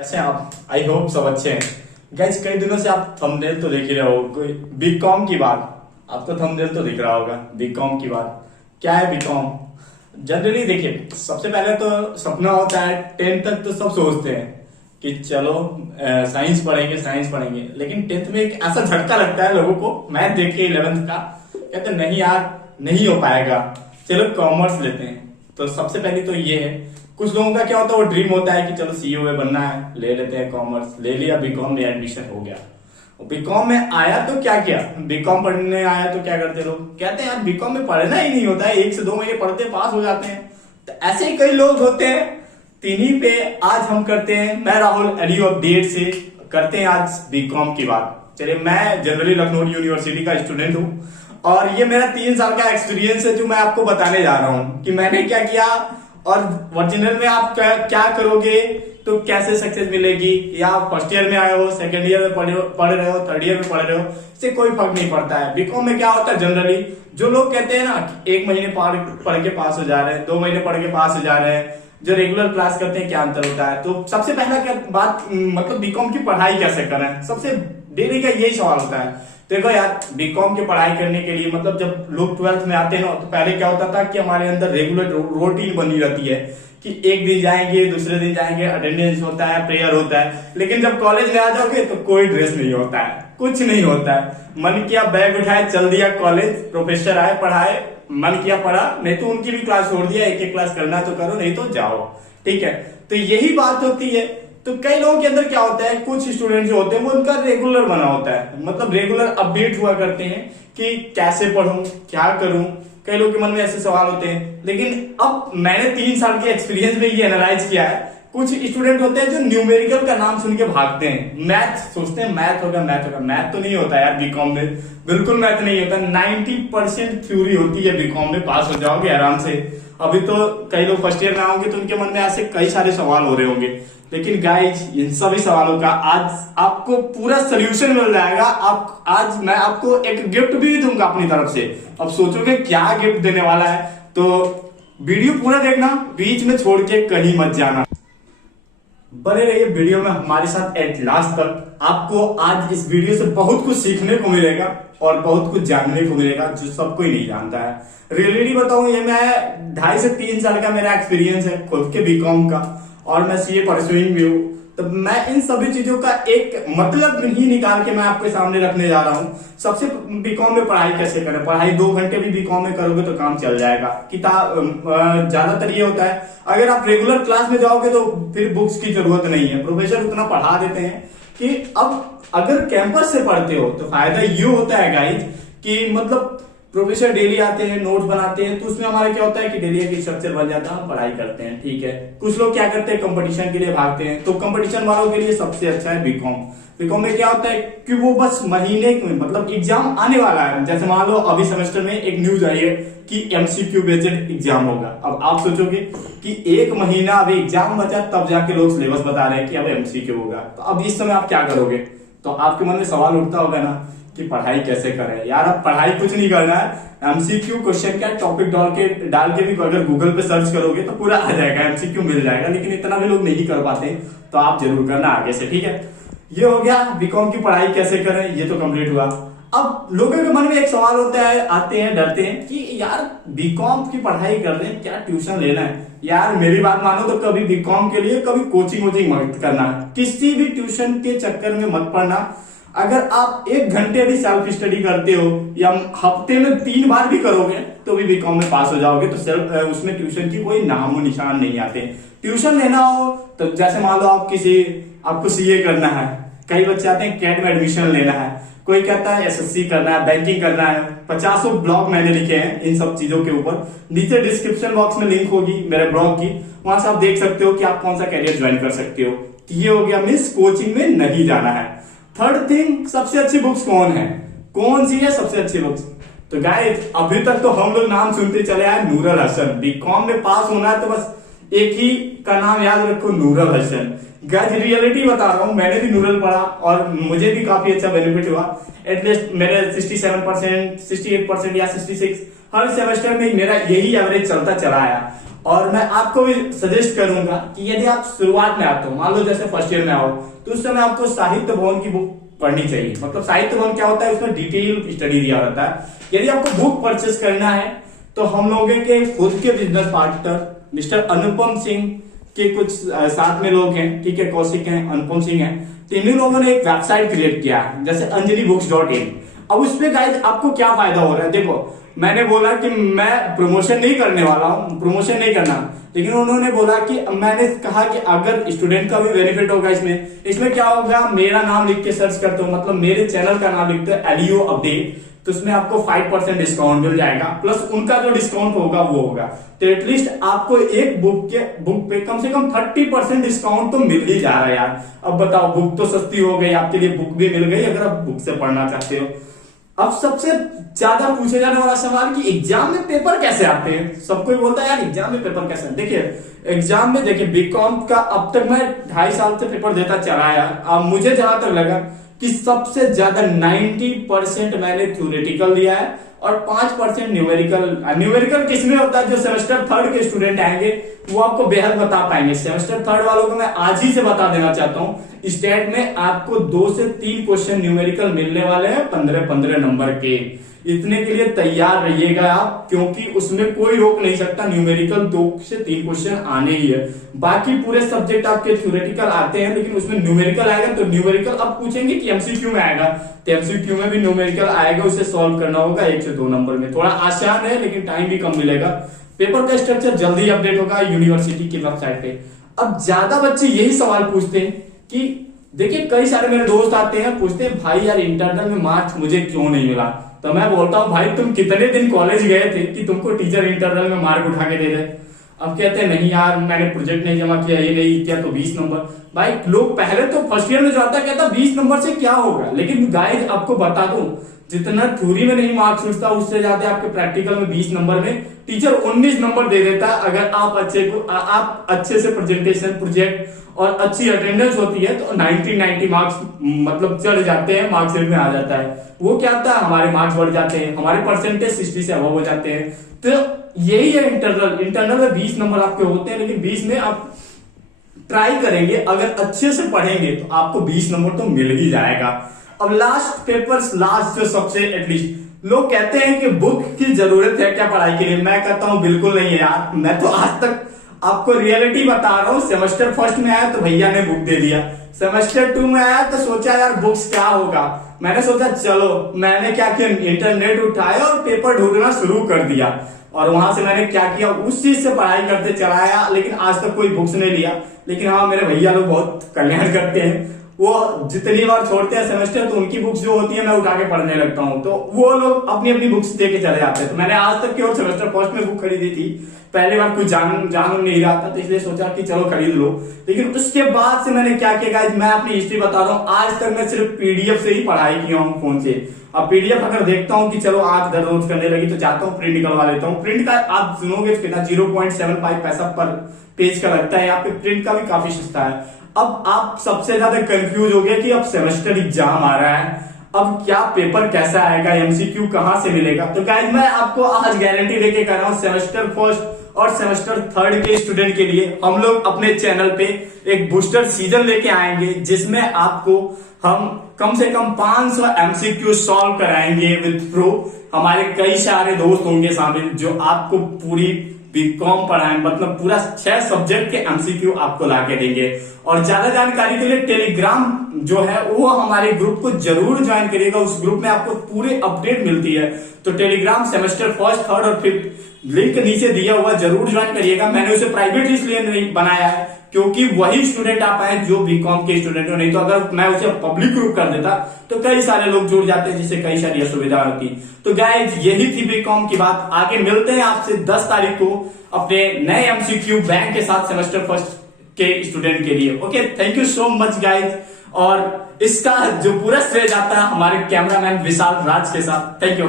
कैसे हैं आप? आई होप सब अच्छे हैं। गाइस कई दिनों से आप थंबनेल तो देख ही रहे हो, कोई बीकॉम की बात, आपको थंबनेल तो दिख रहा होगा। बीकॉम की बात क्या है? बीकॉम जनरली देखिए, सबसे पहले तो सपना होता है 10th तक तो सब सोचते हैं कि चलो साइंस पढ़ेंगे साइंस पढ़ेंगे, लेकिन 10th में एक ऐसा झटका लगता है लोगों को, मैथ देख के 11th का, कहते नहीं यार नहीं हो पाएगा, चलो कॉमर्स लेते हैं। तो सबसे पहले तो ये है, कुछ लोगों का क्या होता है, वो ड्रीम होता है कि चलो सीईओ बनना है, ले लेते हैं कॉमर्स, ले लिया, बीकॉम में एडमिशन हो गया। बीकॉम में आया तो क्या किया, बीकॉम पढ़ने आया तो क्या करते लोग, कहते हैं यार बीकॉम में पढ़ना ही नहीं होता है, 1 से 2 महीने पढ़ते पास हो जाते हैं। तो ऐसे ही कई लोग होते हैं, तिन्हीं पे आज हम करते हैं। मैं राहुल एडियो अपडेट से करते हैं आज बीकॉम की बात। चलिए, मैं जनरली लखनऊ यूनिवर्सिटी का स्टूडेंट हूँ और ये मेरा 3 साल का एक्सपीरियंस है जो मैं आपको बताने जा रहा हूँ कि मैंने क्या किया और ओरिजिनल में आप क्या करोगे तो कैसे सक्सेस मिलेगी। या आप फर्स्ट ईयर में आए हो, सेकंड ईयर में पढ़ रहे हो, थर्ड ईयर में पढ़ रहे हो, इससे कोई फर्क नहीं पड़ता है। बीकॉम में क्या होता है, जनरली जो लोग कहते हैं ना कि 1 महीने पढ़ के पास हो जा रहे हैं, 2 महीने पढ़ के पास हो जा रहे हैं, जो रेगुलर क्लास करते हैं, क्या अंतर होता है। तो सबसे पहला क्या बात, मतलब बीकॉम की पढ़ाई कैसे करें, सबसे डेली का यही सवाल होता है। देखो यार, बीकॉम की पढ़ाई करने के लिए, मतलब जब लोग 12th में आते हैं ना, तो पहले क्या होता था कि हमारे अंदर रेगुलर रूटीन बनी रहती है कि एक दिन जाएंगे, दूसरे दिन जाएंगे, अटेंडेंस होता है, प्रेयर होता है। लेकिन जब कॉलेज में आ जाओगे तो कोई ड्रेस नहीं होता है, कुछ नहीं होता है। मन किया बैग उठाए चल दिया कॉलेज, प्रोफेसर आए पढ़ाए, मन किया पढ़ा, नहीं तो उनकी भी क्लास छोड़ दिया, एक एक क्लास करना तो करो, नहीं तो जाओ। ठीक है, तो यही बात होती है। तो कई लोगों के अंदर क्या होता है, कुछ स्टूडेंट जो होते हैं वो उनका रेगुलर बना होता है, मतलब रेगुलर अपडेट हुआ करते हैं कि कैसे पढूं, क्या करूं। कई लोगों के मन में ऐसे सवाल होते हैं। लेकिन अब मैंने 3 साल के एक्सपीरियंस में ये एनालाइज किया है, कुछ स्टूडेंट होते हैं जो न्यूमेरिकल का नाम सुन के भागते हैं, मैथ सोचते हैं मैथ होगा मैथ होगा। मैथ तो नहीं होता यार बीकॉम में, बिल्कुल मैथ नहीं होता। 90% थ्योरी होती है बीकॉम में, पास हो जाओगे आराम से। अभी तो कई लोग फर्स्ट ईयर में आओगे तो उनके मन में ऐसे कई सारे सवाल हो रहे होंगे, लेकिन गाइज इन सभी सवालों का आज आपको पूरा सोल्यूशन मिल जाएगा। आज मैं आपको एक गिफ्ट भी दूंगा अपनी तरफ से। अब सोचोगे क्या गिफ्ट देने वाला है, तो वीडियो पूरा देखना, बीच में छोड़ के कहीं मत जाना, बने रहिए वीडियो में हमारे साथ एट लास्ट तक। आपको आज इस वीडियो से बहुत कुछ सीखने को मिलेगा और बहुत कुछ जानने को मिलेगा जो सब कोई नहीं जानता है। रियलिटी बताऊं, ये मैं 2.5 से 3 साल का मेरा एक्सपीरियंस है खुद के बीकॉम का, और मैं सीए परसुइंग भी हूँ। तो मैं इन सभी चीजों का एक मतलब ही निकाल के मैं आपके सामने रखने जा रहा हूँ। सबसे बीकॉम में पढ़ाई कैसे करें, पढ़ाई 2 घंटे भी बीकॉम में करोगे तो काम चल जाएगा। किताब ज्यादातर ये होता है, अगर आप रेगुलर क्लास में जाओगे तो फिर बुक्स की जरूरत नहीं है, प्रोफेसर उतना पढ़ा देते हैं कि अब अगर कैंपस से पढ़ते हो तो फायदा ये होता है गाइज कि मतलब प्रोफेसर डेली आते हैं, नोट्स बनाते हैं, तो उसमें हमारा क्या होता है कि डेली एक स्ट्रक्चर बन जाता है, हम पढ़ाई करते हैं। ठीक है, कुछ लोग क्या करते हैं, कंपटीशन के लिए भागते हैं, तो कंपटीशन वालों के लिए सबसे अच्छा है बीकॉम। बीकॉम में क्या होता है कि वो बस महीने में, मतलब एग्जाम आने वाला है, जैसे मान लो अभी सेमेस्टर में एक न्यूज आई है कि एमसीक्यू बेस्ड एग्जाम होगा। अब आप सोचोगे कि 1 महीना अभी एग्जाम बचा, तब जाके लोग सिलेबस बता रहे हैं कि अब एमसीक्यू होगा, तो अब इस समय आप क्या करोगे। तो आपके मन में सवाल उठता होगा ना कि पढ़ाई कैसे करें। यार अब पढ़ाई कुछ नहीं करना है, एमसीक्यू क्वेश्चन का टॉपिक डाल के भी अगर गूगल पे सर्च करोगे तो पूरा आ जाएगा, एमसीक्यू मिल जाएगा। लेकिन इतना भी लोग नहीं कर पाते, तो आप जरूर करना आगे से। ठीक है, ये हो गया बीकॉम की पढ़ाई कैसे करें, ये तो कंप्लीट हुआ। अब लोगों के मन में एक सवाल होता है, आते हैं डरते हैं कि यार बीकॉम की पढ़ाई कर रहे हैं, क्या ट्यूशन लेना है। यार मेरी बात मानो तो कभी बीकॉम के लिए कभी कोचिंग मत करना, किसी भी ट्यूशन के चक्कर में मत पड़ना। अगर आप 1 घंटे भी सेल्फ स्टडी करते हो या हफ्ते में 3 बार भी करोगे तो भी बीकॉम में पास हो जाओगे। तो सेल्फ उसमें ट्यूशन की कोई नामो निशान नहीं आते। ट्यूशन लेना हो तो जैसे मान लो आपको सीए करना है, कई बच्चे आते हैं कैट में एडमिशन लेना है, कोई कहता है एसएससी करना है, बैंकिंग करना है। 50 ब्लॉग मैंने लिखे हैं इन सब चीजों के ऊपर, नीचे डिस्क्रिप्शन बॉक्स में लिंक होगी मेरे ब्लॉग की, वहां से आप देख सकते हो कि आप कौन सा कैरियर ज्वाइन कर सकते हो। ये हो गया, मिस कोचिंग में नहीं जाना है। थर्ड थिंग, सबसे अच्छी बुक्स कौन सी है सबसे अच्छी बुक्स। तो गाइस अभी तक तो हम लोग नाम सुनते चले आए नूरुल हसन। बीकॉम में पास होना है तो बस एक ही का नाम याद रखो, नूरुल हसन। गाइस रियलिटी बता रहा हूं, मैंने भी नूरुल पढ़ा और मुझे भी काफी अच्छा बेनिफिट हुआ। एटलीस्ट मेरे 67%, 68% या 66 हर सेमेस्टर में मेरा यही एवरेज चलता चला आया। और मैं आपको भी सजेस्ट करूंगा कि यदि आप शुरुआत में आते हो, मान लो जैसे फर्स्ट ईयर में आओ, तो उस समय आपको साहित्य भवन की बुक पढ़नी चाहिए। मतलब साहित्य भवन क्या होता है, उसमें डिटेल स्टडी दिया रहता है। यदि आपको बुक परचेस करना है तो हम लोगों के खुद के business partner mister Anupam Singh के कुछ साथ में लोग हैं, ठीक है, कौशिक हैं, अनुपम सिंह हैं, तो इन लोगों ने एक वेबसाइट क्रिएट किया है जैसे anjanibooks.in। अब उस पे गाइस आपको क्या फायदा हो रहा है, देखो मैंने बोला कि मैं प्रमोशन नहीं करने वाला हूं, प्रमोशन नहीं करना, लेकिन उन्होंने बोला कि मैंने कहा कि अगर स्टूडेंट का भी बेनिफिट होगा इसमें क्या होगा, मेरा नाम लिख के सर्च करते हो, मतलब मेरे चैनल का नाम लिखते हो एलियो अपडेट, तो उसमें आपको 5% डिस्काउंट मिल जाएगा, प्लस उनका जो डिस्काउंट होगा वो होगा। तो एटलीस्ट आपको एक बुक पे कम से कम 30% डिस्काउंट तो मिल ही जा रहा है यार। अब बताओ, बुक तो सस्ती हो गई, आपके लिए बुक भी मिल गई अगर आप बुक से पढ़ना चाहते हो। अब सबसे ज्यादा पूछे जाने वाला सवाल कि एग्जाम में पेपर कैसे आते हैं। सब कोई बोलता है यार एग्जाम में पेपर कैसे। देखिए एग्जाम में, देखिए बीकॉम का अब तक मैं 2.5 साल से पेपर देता चला है। अब मुझे जहां तक लगा कि सबसे ज्यादा 90% मैंने थ्योरेटिकल दिया है और 5% न्यूमेरिकल। न्यूमेरिकल किसमें होता है, जो सेमेस्टर 3 के स्टूडेंट आएंगे वो आपको बेहद बता पाएंगे। सेमेस्टर 3 वालों को मैं आज ही से बता देना चाहता हूं, स्टेट में आपको 2 से 3 क्वेश्चन न्यूमेरिकल मिलने वाले हैं 15-15 नंबर के। इतने के लिए तैयार रहिएगा आप, क्योंकि उसमें कोई रोक नहीं सकता, न्यूमेरिकल 2 से 3 क्वेश्चन आने ही है। बाकी पूरे सब्जेक्ट आपके थ्योरेटिकल आते हैं, लेकिन उसमें न्यूमेरिकल आएगा तो न्यूमेरिकल अब पूछेंगे कि एमसीक्यू में आएगा, तो एमसीक्यू में भी न्यूमेरिकल आएगा, उसे सॉल्व करना होगा 1 से 2 नंबर में। थोड़ा आसान है लेकिन टाइम भी कम मिलेगा। पेपर का स्ट्रक्चर जल्दी अपडेट होगा यूनिवर्सिटी की वेबसाइट पे। अब ज्यादा बच्चे यही सवाल पूछते हैं कि देखिए कई सारे मेरे दोस्त आते हैं पूछते हैं भाई यार इंटरनल में मार्क्स मुझे क्यों नहीं मिला। तो मैं बोलता हूँ भाई तुम कितने दिन कॉलेज गए थे कि तुमको टीचर इंटरनल में मार्क उठा के दे दे। अब कहते हैं नहीं यार मैंने प्रोजेक्ट नहीं जमा किया, ये नहीं किया, तो 20 नंबर। भाई लोग पहले तो फर्स्ट ईयर में जो आता है कहता 20 नंबर से क्या होगा, लेकिन गाइस आपको बता दूं जितना थ्योरी में नहीं मार्क्स उठता उससे ज्यादा आपके प्रैक्टिकल में 20 नंबर में टीचर 19 नंबर दे देता है। अगर आप अच्छे से प्रेजेंटेशन, प्रोजेक्ट और अच्छी अटेंडेंस होती है तो 90 मार्क्स मतलब चढ़ जाते हैं, मार्क्स में आ जाता है। वो क्या होता है, हमारे मार्क्स बढ़ जाते हैं, हमारे परसेंटेज 60 से अबव हो जाते हैं। तो यही है इंटरनल में 20 नंबर आपके होते हैं, लेकिन 20 में आप ट्राई करेंगे, अगर अच्छे से पढ़ेंगे तो आपको 20 नंबर तो मिल ही जाएगा। अब लास्ट पेपर्स, लास्ट जो सबसे एटलीस्ट लोग कहते हैं कि बुक की जरूरत है क्या पढ़ाई के लिए। मैं कहता हूं बिल्कुल नहीं है यार। मैं तो आज तक आपको रियलिटी बता रहा हूं। सेमेस्टर 1 में आया तो भैया ने बुक दे दिया, सेमेस्टर 2 में आया तो सोचा यार बुक्स क्या होगा। मैंने सोचा चलो, मैंने क्या किया, इंटरनेट उठाया और पेपर ढूंढना शुरू कर दिया। और वहां से मैंने क्या किया, उस चीज से पढ़ाई करते चलाया, लेकिन आज तक कोई बुक्स नहीं लिया। लेकिन हाँ मेरे भैया लोग बहुत कल्याण करते हैं, वो जितनी बार छोड़ते हैं सेमेस्टर तो उनकी बुक्स जो होती है मैं उठा के पढ़ने लगता हूँ, तो वो लोग अपनी अपनी बुक्स दे के चले जाते हैं। तो मैंने आज तक केवल सेमेस्टर 1 में बुक खरीदी थी, पहली बार कुछ जान नहीं रहा था तो इसलिए सोचा कि चलो खरीद लो। लेकिन उसके बाद से मैंने क्या किया गाइस, मैं अपनी हिस्ट्री बता रहा हूँ, आज तक मैं सिर्फ पीडीएफ से ही पढ़ाई किया हूँ फोन से। अब पीडीएफ अगर देखता हूँ कि चलो आंख दर्द रोज करने लगी तो जाता हूँ प्रिंट निकलवा लेता हूँ। प्रिंट का आप सुनोगे कितना 0.75 पैसा पर पेज का लगता है, यहाँ पे प्रिंट का भी काफी सस्ता है। अब आप सबसे ज्यादा कंफ्यूज हो गए कि अब सेमेस्टर एग्जाम आ रहा है, अब क्या पेपर कैसा आएगा, एमसीक्यू कहां से मिलेगा। तो गाइस मैं आपको आज गारंटी देके कह रहा हूं, सेमेस्टर 1 और सेमेस्टर 3 के स्टूडेंट के लिए हम लोग अपने चैनल पे एक बूस्टर सीजन लेके आएंगे, जिसमें आपको हम कम से कम 500 एमसीक्यू सॉल्व कराएंगे विद प्रूफ। हमारे कई सारे दोस्त होंगे शामिल जो आपको पूरी बीकॉम पढ़ाएं, मतलब पूरा 6 सब्जेक्ट के एमसीक्यू आपको लाके देंगे। और ज्यादा जानकारी के लिए टेलीग्राम जो है वो हमारे ग्रुप को जरूर ज्वाइन करिएगा, उस ग्रुप में आपको पूरे अपडेट मिलती है। तो टेलीग्राम सेमेस्टर 1, 3 और 5 लिंक नीचे दिया हुआ, जरूर ज्वाइन करिएगा। मैंने उसे प्राइवेट इसलिए नहीं बनाया है क्योंकि वही स्टूडेंट आ पाए जो बीकॉम के स्टूडेंट हो, नहीं तो अगर मैं उसे पब्लिक ग्रुप कर देता तो कई सारे लोग जुड़ जाते जिससे कई सारी असुविधा होती। तो गाइस यही थी बीकॉम की बात। आगे मिलते हैं आपसे 10 तारीख को अपने नए एमसीक्यू बैंक के साथ सेमेस्टर 1 के स्टूडेंट के लिए। Okay, thank you so much guys. और इसका जो पूरा श्रेय जाता है हमारे कैमरामैन विशाल राज के साथ। Thank you.